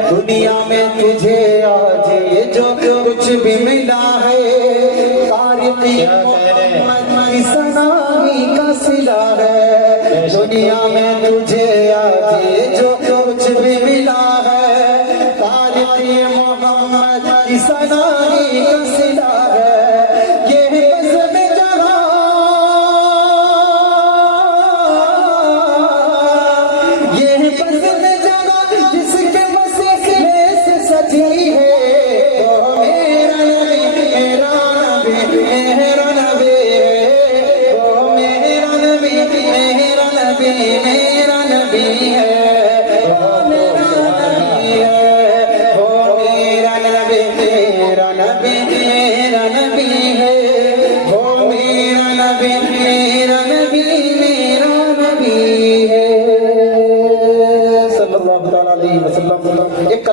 دنیا میں تجھے آج یہ جو کچھ بھی ملا ہے، تاریخ محمد کی سنائی کا صلہ ہے۔